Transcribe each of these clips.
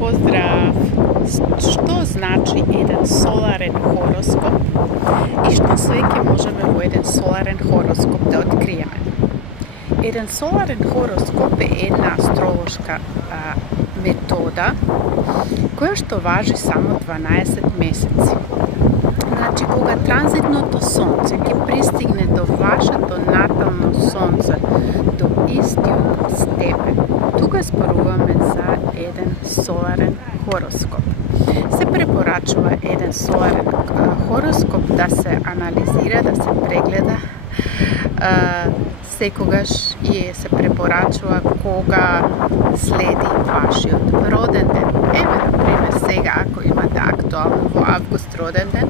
Pozdrav! Što znači jedan solaren horoskop i što sveke možemo u jedan solaren horoskop da otkrijeme? Jedan solaren horoskop je jedna astrološka metoda koja što važi samo 12 meseci. Znači, koga tranzitno to sonce, ki pristigne do вашето натално сонце, до истиот степен, тука зборуваме за еден соларен хороскоп. Се препорачува еден соларен хороскоп да се анализира, да се прегледа секогаш и се препорачува кога следи вашиот роден ден. Еве, например, сега ако имате актуално во август роден ден,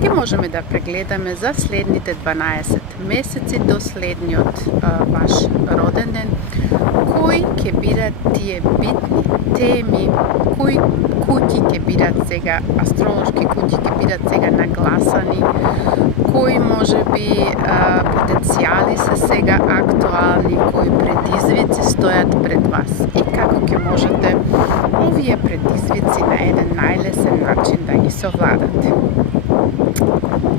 ќе можеме да прегледаме за следните 12 месеци до следниот ваш роден ден, кои ќе бидат тие битни теми, кои куќи ќе бидат сега, астролошки куќи ќе бидат сега нагласани, кои можеби потенцијали се сега актуални, кои предизвици стојат пред вас и како ќе можете овие предизвици на еден најлесен начин да ги совладате.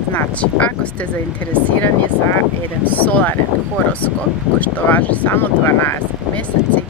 Значи, ако сте заинтересирани за еден соларен хороскоп, кој што важи само 12 месеци,